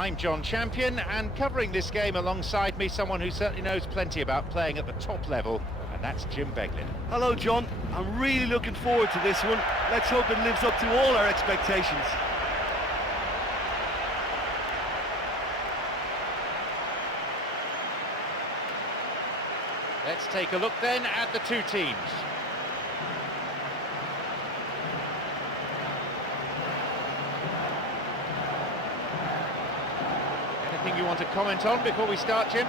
I'm John Champion, and covering this game alongside me, someone who certainly knows plenty about playing at the top level, and that's Jim Beglin. Hello, John. I'm really looking forward to this one. Let's hope it lives up to all our expectations. Let's take a look then at the two teams. Anything you want to comment on before we start, Jim?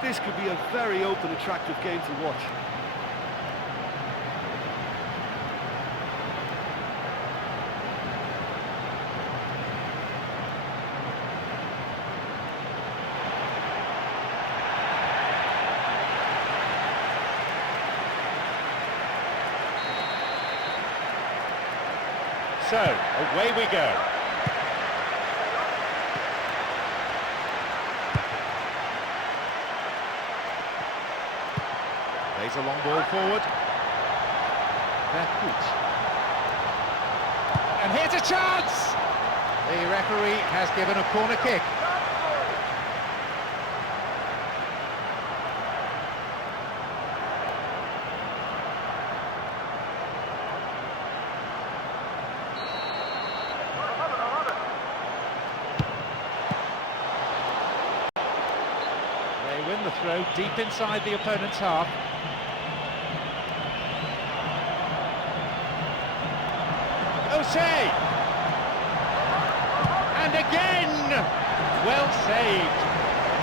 This could be a very open, attractive game to watch. So, away we go. Plays a long ball forward. And here's a chance! The referee has given a corner kick. They win the throw deep inside the opponent's half. Save! And again! Well saved.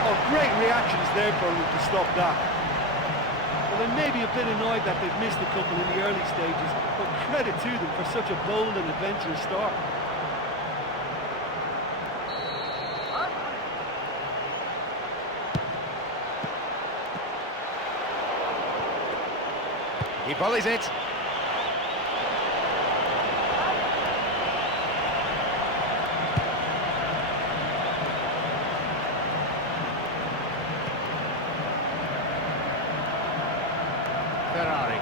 Oh, great reactions there for them to stop that. Well, they may be a bit annoyed that they've missed a couple in the early stages, but credit to them for such a bold and adventurous start. He volleys it. Ferrari.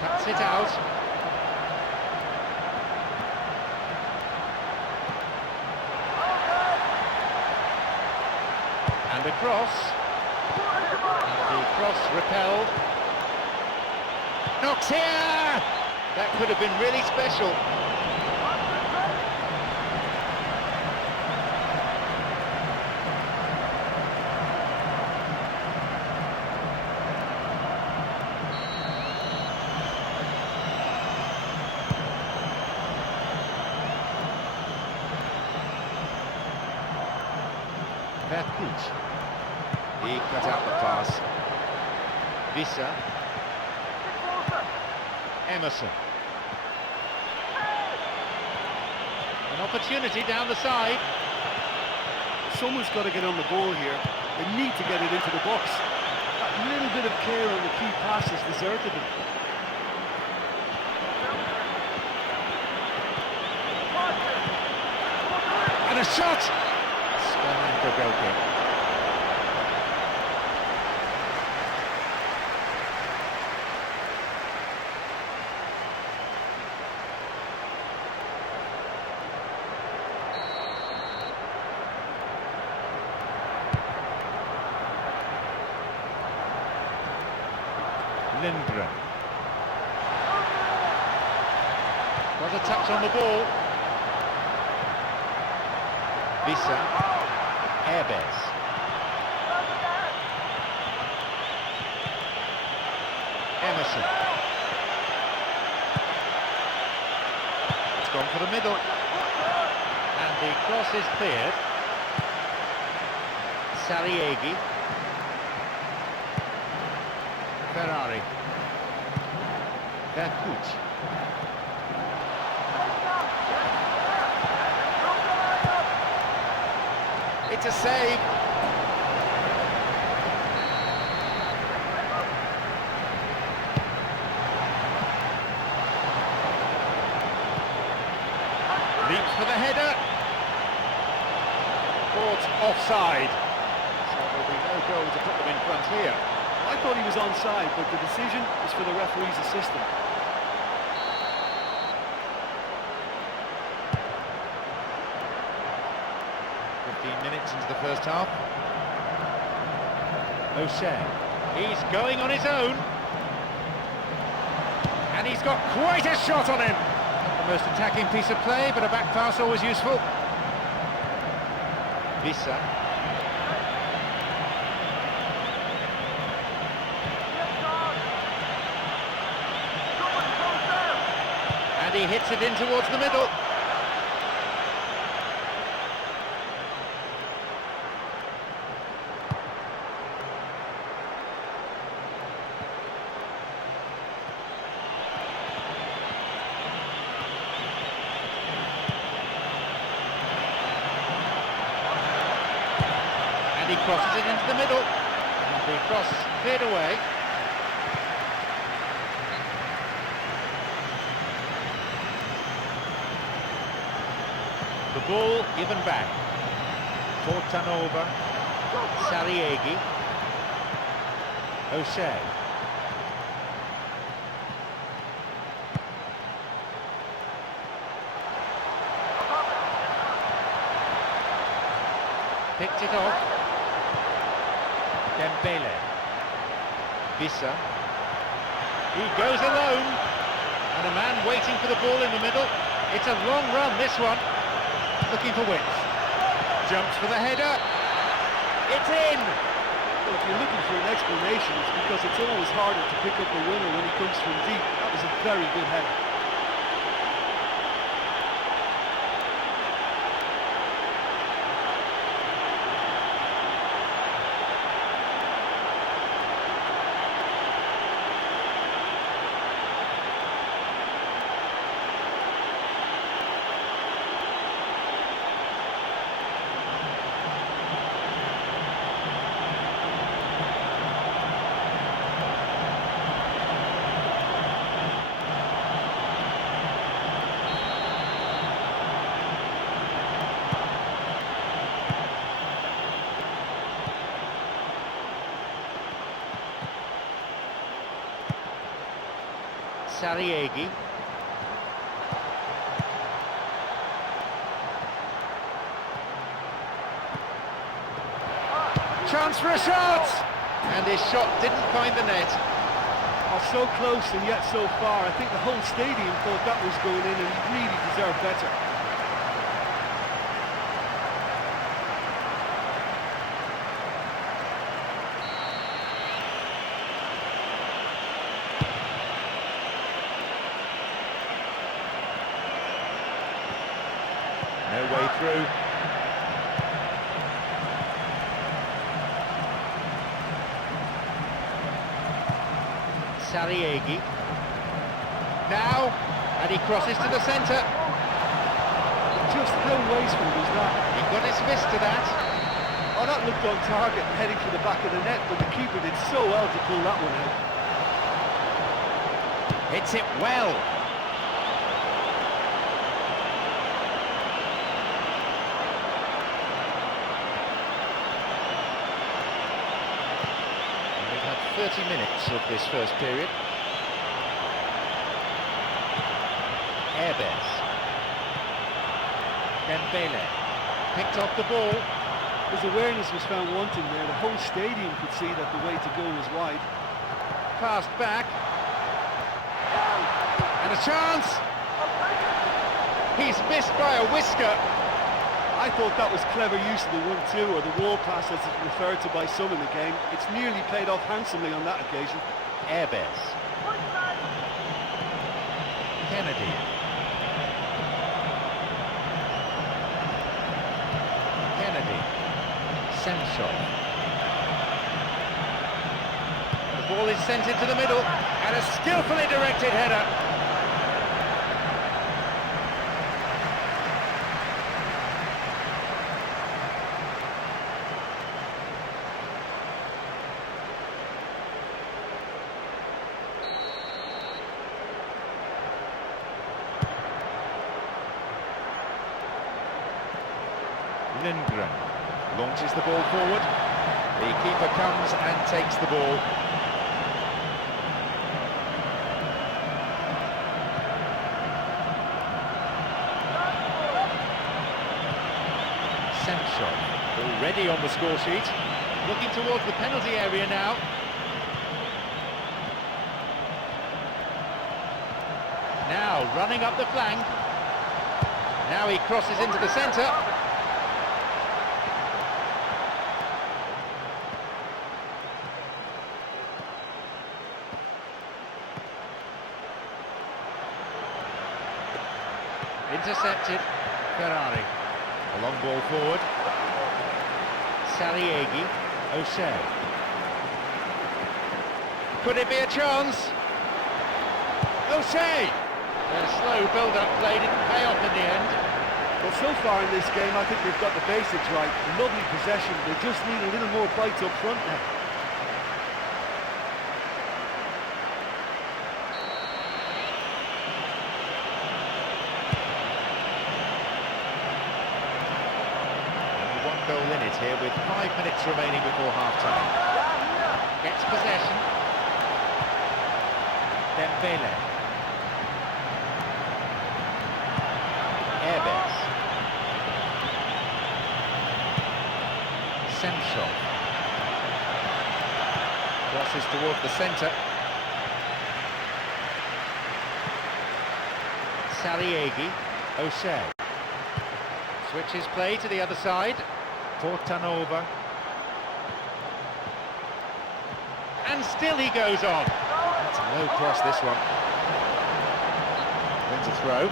Cuts it out. And a cross. And the cross repelled. Knocks here! That could have been really special. He cut out the pass. Visa. Emerson. An opportunity down the side. Someone's got to get on the ball here. They need to get it into the box. That little bit of care on the key pass has deserted them. And a shot! Stunning for goal kick. Lindgren. Got a touch on the ball. Visa. Airbez. Emerson. It's gone for the middle. And the cross is cleared. Saliegi. Ferrari. Verkuch. It's a save. Leaps for the header. Caught offside. So there'll be no goal to put them in front here. I thought he was onside, but the decision is for the referee's assistant. Minutes into the first half. O'Shea, he's going on his own, and he's got quite a shot on him. Not the most attacking piece of play, but a back pass always useful. Vissa. And he hits it in towards the middle. He crosses it into the middle, and the cross cleared away. The ball given back. Fortanova, Sariegi, O'Shea. Picked it off. Dembele, Vissa, he goes alone, and a man waiting for the ball in the middle. It's a long run, this one, looking for width, jumps for the header, it's in! Well, if you're looking for an explanation, it's because it's always harder to pick up a winner when he comes from deep. That was a very good header. Sariegi. Chance for a shot! And his shot didn't find the net. Oh, so close and yet so far. I think the whole stadium thought that was going in, and he really deserved better. No way through. Sariegi. Now, and he crosses to the centre. Just how wasteful was that? He got his fist to that. Oh, that looked on target and heading for the back of the net, but the keeper did so well to pull that one out. Hits it well. And we've had 30 minutes of this first period. Airbes. Dembele picked off the ball. His awareness was found wanting there. The whole stadium could see that the way to go was wide. Passed back. And a chance! He's missed by a whisker. I thought that was clever use of the 1-2, or the wall pass as it's referred to by some in the game. It's nearly paid off handsomely on that occasion. Airbes. Kennedy. Senshov. The ball is sent into the middle, and a skillfully directed header. Lindgren launches the ball forward. The keeper comes and takes the ball. Semshov, already on the score sheet. Looking towards the penalty area now. Now running up the flank. Now he crosses into the centre. Intercepted. Ferrari. A long ball forward. Saliegi. Osei. Could it be a chance? Osei! Their slow build-up play didn't pay off in the end. Well, so far in this game, I think they've got the basics right. Lovely possession. They just need a little more bites up front now. One goal in it here with 5 minutes remaining before half-time. Gets possession. Dembele. Airbus. Semshov. Crosses towards the centre. Saliegi. Osei. Switches play to the other side. Portanova. And still he goes on. It's a low cross, this one. Wins a throw.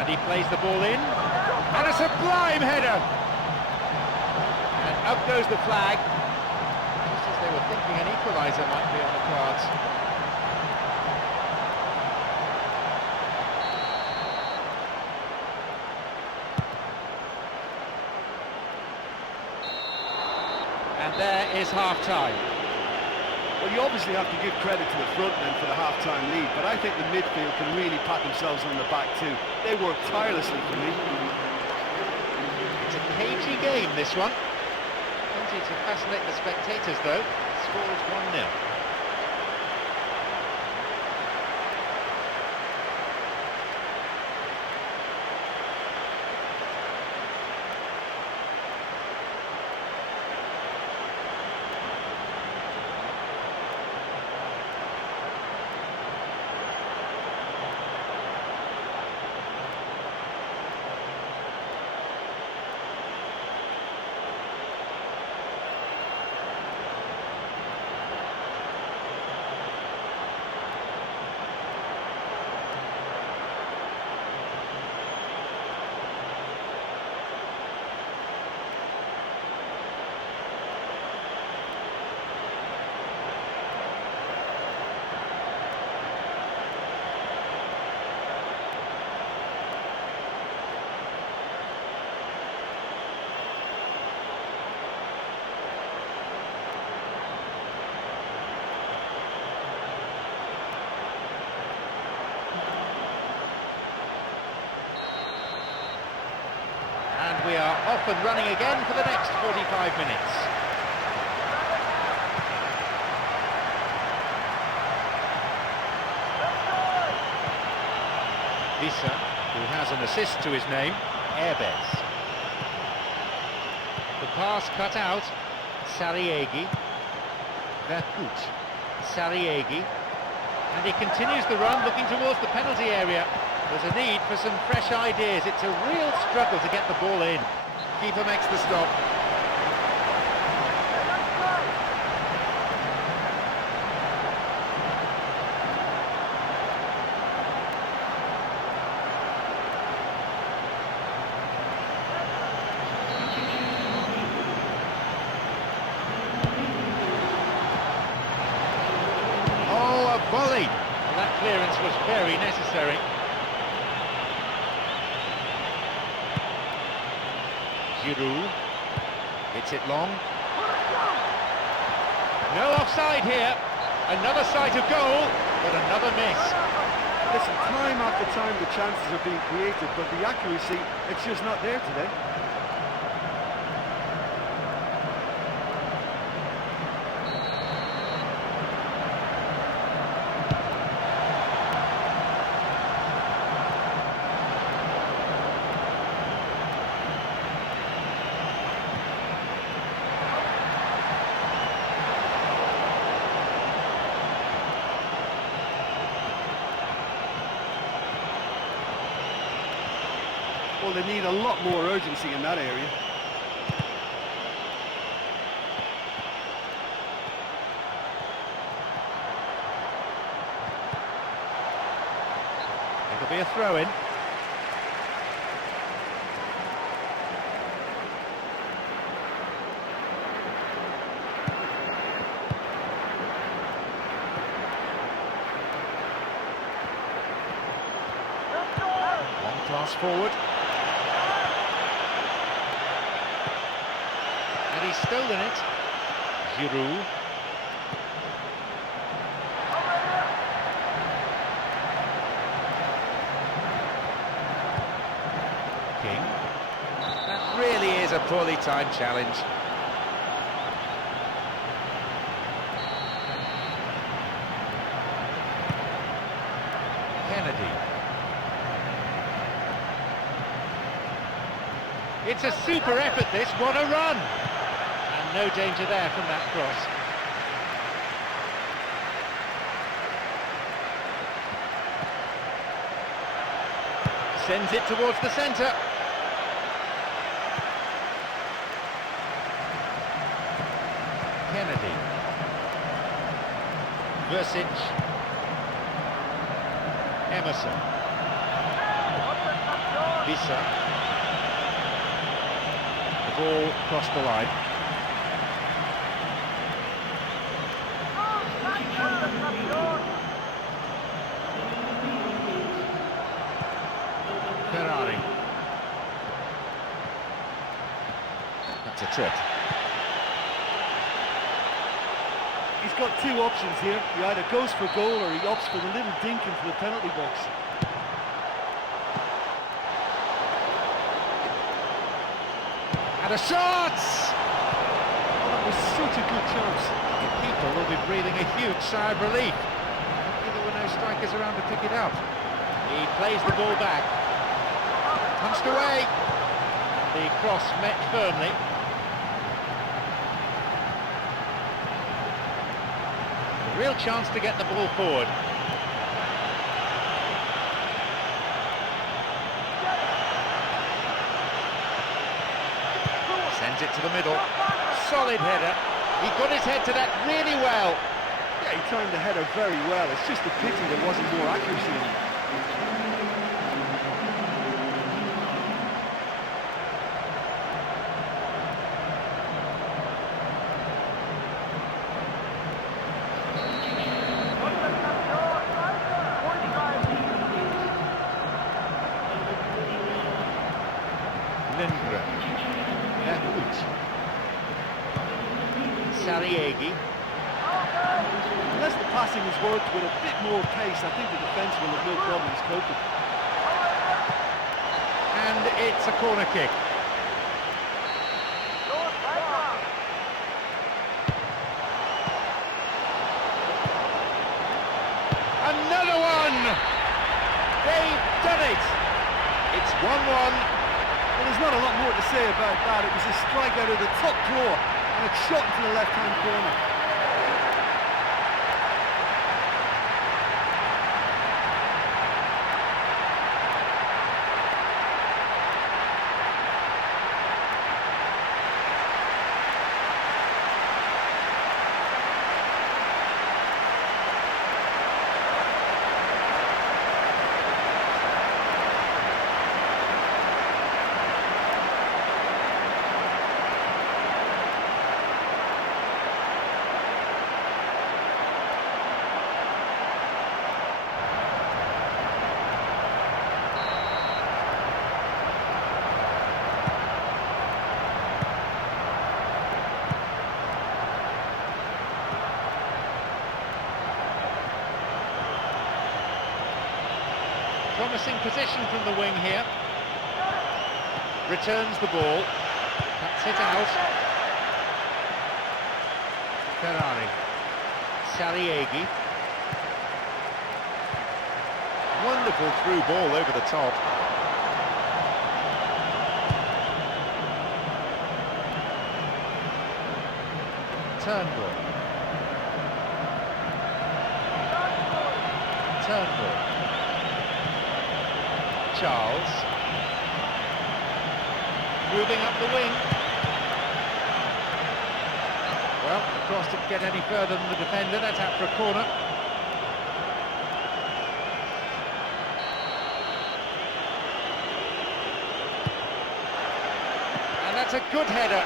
And he plays the ball in. And a sublime header! And up goes the flag. Just as they were thinking an equaliser might be on the cards. And there is half-time. Well, you obviously have to give credit to the front men for the half-time lead, but I think the midfield can really pat themselves on the back too. They work tirelessly for me. It's a cagey game, this one. Plenty to fascinate the spectators, though. Score is 1-0. And we are off and running again for the next 45 minutes. Visa, who has an assist to his name, Airbus. The pass cut out, Saliegi. Verput, Saliegi. And he continues the run, looking towards the penalty area. There's a need for some fresh ideas. It's a real struggle to get the ball in. Keeper makes the stop. Oh, a volley! Well, that clearance was very necessary. Giroud, hits it long. No offside here. Another sight of goal, but another miss. Listen, time after time the chances are being created, but the accuracy, it's just not there today. Well, they need a lot more urgency in that area. It'll be a throw-in. Long pass forward. And he's stolen it. Giroud. King. That really is a poorly timed challenge. Kennedy. It's a super effort this, what a run! And no danger there from that cross. Sends it towards the centre. Kennedy. Versic. Emerson. Visa. The ball crossed the line. Ferrari. That's a trip. He's got two options here. He either goes for goal or he opts for the little dink into the penalty box. And a shot! That was such a good chance. People will be breathing a huge sigh of relief. Luckily there were no strikers around to pick it up. He plays the ball back. Punched away. The cross met firmly. A real chance to get the ball forward. Sends it to the middle. Solid header. He got his head to that really well. Yeah, he timed the header very well. It's just a pity there wasn't more accuracy in it. Lindgren. Yahut. Sariegi. Unless the passing is worked with a bit more pace, I think the defence will have no problems coping. And it's a corner kick. Another one! They've done it! It's 1-1. Well, there's not a lot more to say about that. It was a strike out of the top draw and a shot into the left-hand corner. Promising position from the wing here. Returns the ball. Cuts it out. Ferrari. Sariegi. Wonderful through ball over the top. Turnbull. Turnbull. Charles. moving up the wing. Well, the cross didn't get any further than the defender. That's out for a corner. And that's a good header.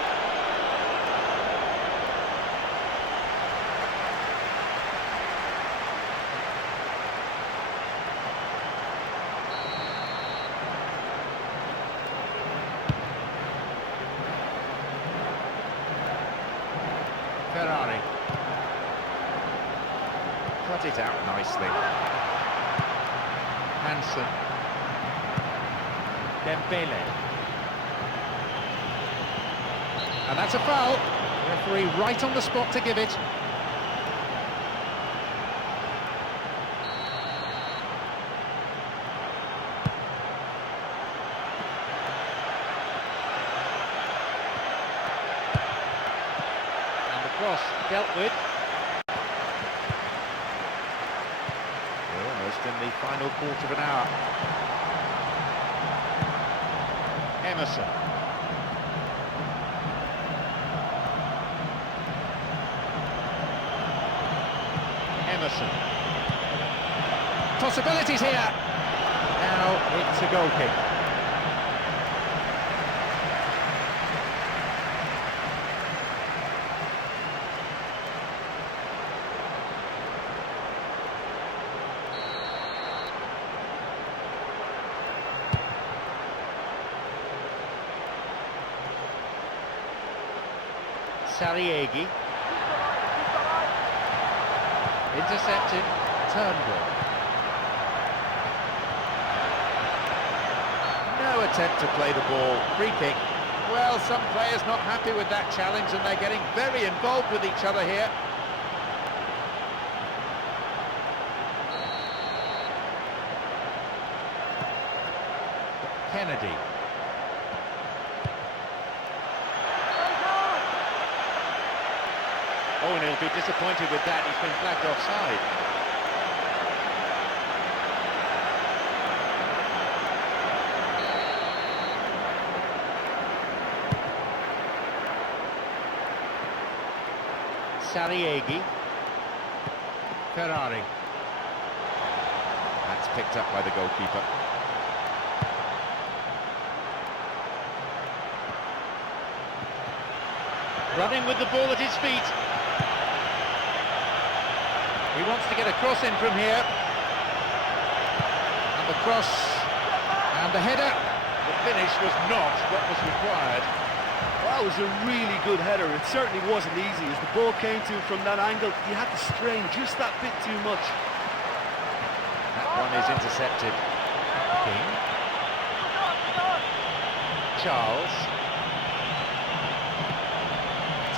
Ferrari. Cut it out nicely. Hansen. Dembele. And that's a foul. Referee right on the spot to give it. Cross dealt with. We're almost in the final quarter of an hour. Emerson. Emerson. Possibilities here. Now it's a goal kick. Sariegi. Intercepted. Turnbull. No attempt to play the ball. Free kick. Well, some players not happy with that challenge and they're getting very involved with each other here. Kennedy. Oh, and he'll be disappointed with that. He's been flagged offside. Sariegi. Ferrari. That's picked up by the goalkeeper. Running with the ball at his feet. He wants to get a cross in from here. And the cross, and the header. The finish was not what was required. That was a really good header. It certainly wasn't easy. As the ball came to him from that angle, he had to strain just that bit too much. That one is intercepted. King. Charles.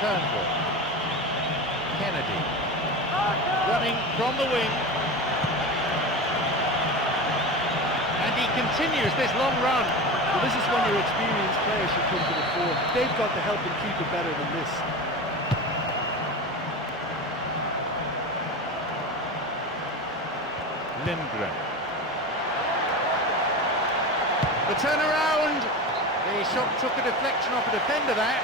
Turnbull. Kennedy. Running from the wing. And he continues this long run. Well, this is when your experienced players should come to the fore. They've got to help him keep it better than this. Lindgren. The turnaround. The shot took a deflection off a defender there.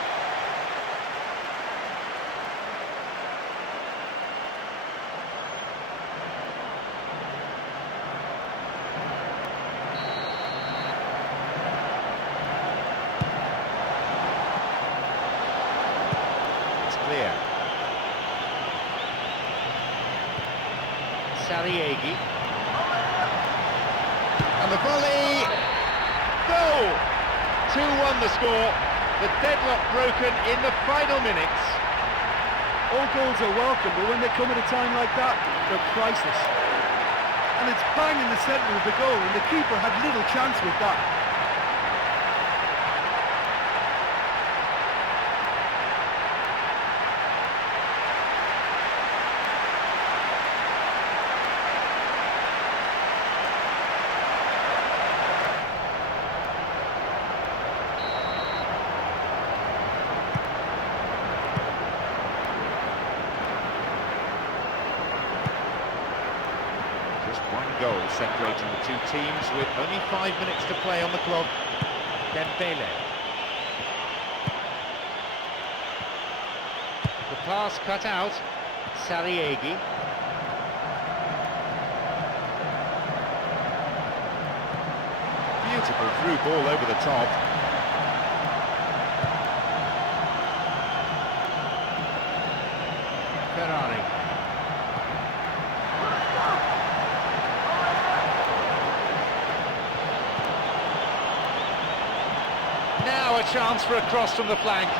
Clear. Sariegi. And the volley. Goal! 2-1 the score. The deadlock broken in the final minutes. All goals are welcome, but when they come at a time like that, they're priceless. And it's bang in the centre of the goal, and the keeper had little chance with that. One goal separating the two teams with only 5 minutes to play on the clock. Dembele. pass cut out. Sariegi. Beautiful through ball over the top. Ferrari. Now a chance for a cross from the flank.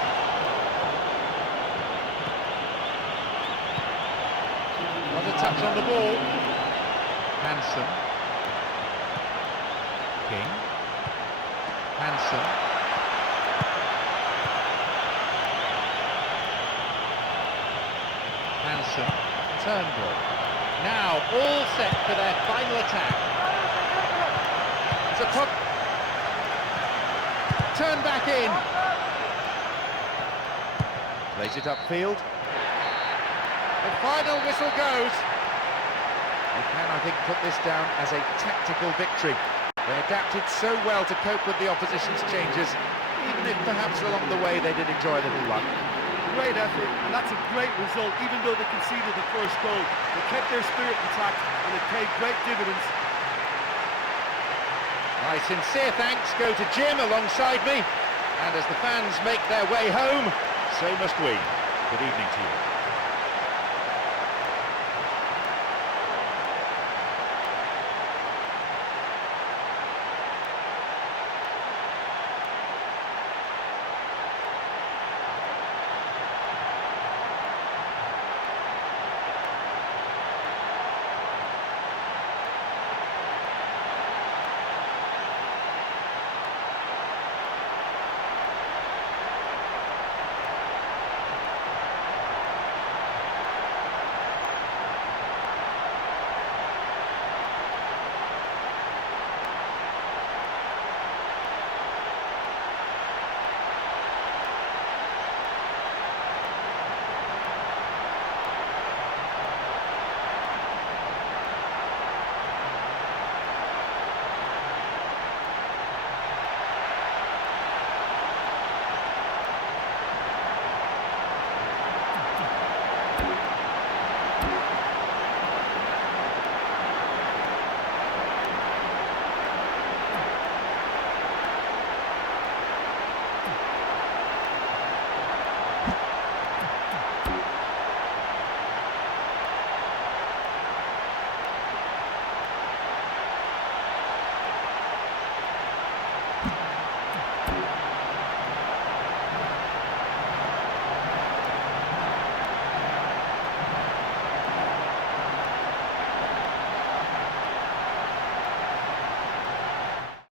Not a touch on the ball. Hansen. King. Hansen. Hansen. Turnbull. Now all set for their final attack. It's a pop. Turn back in. Plays it upfield. The final whistle goes. You can, I think, put this down as a tactical victory. They adapted so well to cope with the opposition's changes, even if perhaps along the way they did enjoy a little luck. Great effort, and that's a great result, even though they conceded the first goal. They kept their spirit intact, and it paid great dividends. My sincere thanks go to Jim alongside me, and as the fans make their way home, so must we. Good evening to you.